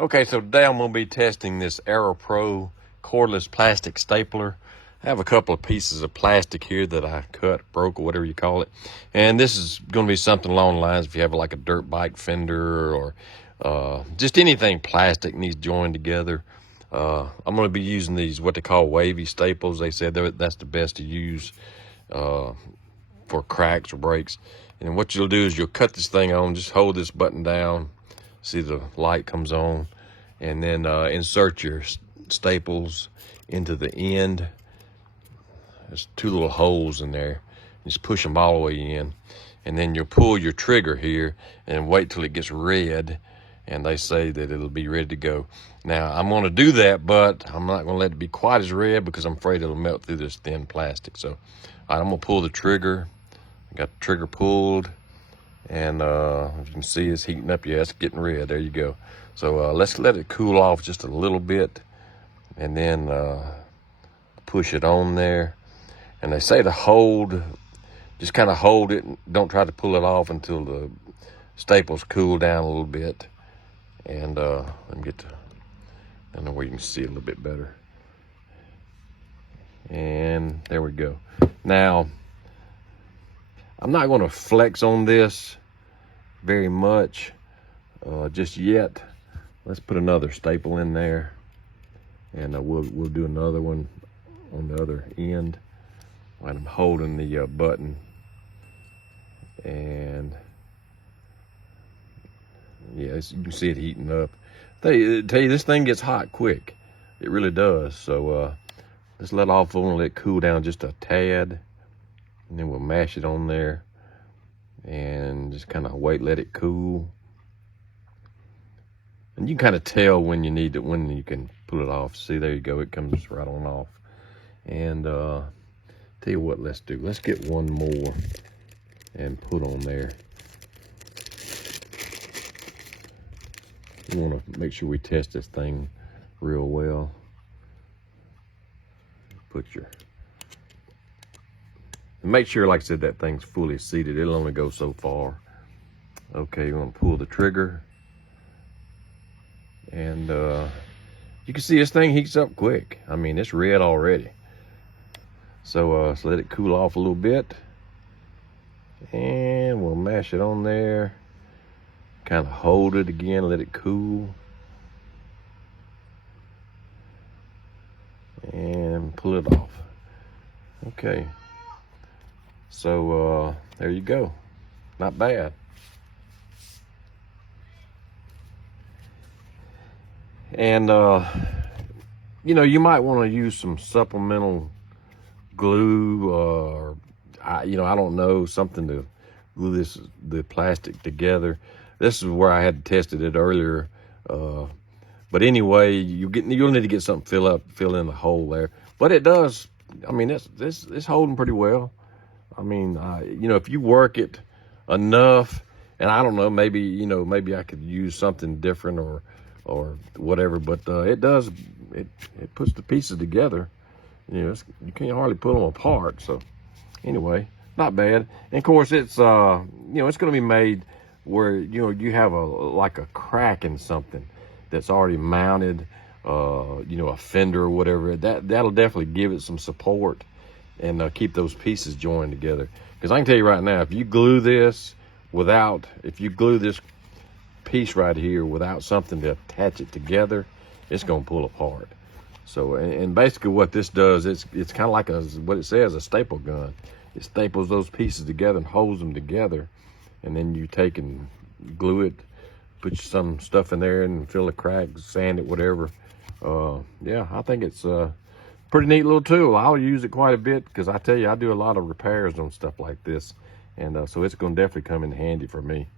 Okay, so today I'm going to be testing this AEROPRO cordless plastic stapler. I have a couple of pieces of plastic here that I cut, broke, or whatever you call it. And this is going to be something along the lines if you have like a dirt bike fender or just anything plastic needs joined together. I'm going to be using these, what they call wavy staples. They said that's the best to use for cracks or breaks. And what you'll do is you'll cut this thing on, just hold this button down. See the light comes on, and then insert your staples into the end. There's two little holes in there. Just push them all the way in, and then you'll pull your trigger here and wait till it gets red, and they say that it'll be ready to go. Now I'm going to do that, but I'm not going to let it be quite as red because I'm afraid it'll melt through this thin plastic. So all right, I'm going to pull the trigger. I got the trigger pulled. And as you can see, it's heating up. Yeah, it's getting red. There you go. So let's let it cool off just a little bit, and then push it on there. And they say to hold, just kind of hold it. Don't try to pull it off until the staples cool down a little bit. And let me get to, I don't know where you can see it a little bit better. And there we go. Now, I'm not going to flex on this very much just yet. Let's put another staple in there, and we'll do another one on the other end. While I'm holding the button, and yeah, you can see it heating up. Tell you, this thing gets hot quick. It really does. So let's let off on, let it cool down just a tad. And then we'll mash it on there and just kind of wait, let it cool. And you can kind of tell when you need it, when you can pull it off. See, there you go, it comes right on off. And tell you what, let's do. Let's get one more and put on there. We want to make sure we test this thing real well. Put your, and make sure, like I said, that thing's fully seated. It'll only go so far. Okay, you're gonna pull the trigger. And you can see this thing heats up quick. I mean, it's red already. So, let it cool off a little bit. And we'll mash it on there. Kind of hold it again, let it cool. And pull it off. Okay. So there you go. Not bad. And you know, you might want to use some supplemental glue, or you know, I don't know, something to glue the plastic together. This is where I had tested it earlier. But anyway, you'll need to get something fill in the hole there. But it does. I mean, it's holding pretty well. I mean, you know, if you work it enough, and I don't know, maybe, you know, maybe I could use something different or whatever, but it does, it puts the pieces together. You know, you can't hardly pull them apart. So anyway, not bad. And of course, it's, you know, it's going to be made where, you know, you have like a crack in something that's already mounted, you know, a fender or whatever. That'll definitely give it some support and keep those pieces joined together. Because I can tell you right now, if you glue this piece right here without something to attach it together, it's gonna pull apart. So, and basically what this does, it's kind of like what it says, a staple gun. It staples those pieces together and holds them together, and then you take and glue it, put some stuff in there and fill the cracks, sand it, whatever. Yeah, I think it's pretty neat little tool. I'll use it quite a bit because I tell you, I do a lot of repairs on stuff like this, and so it's going to definitely come in handy for me.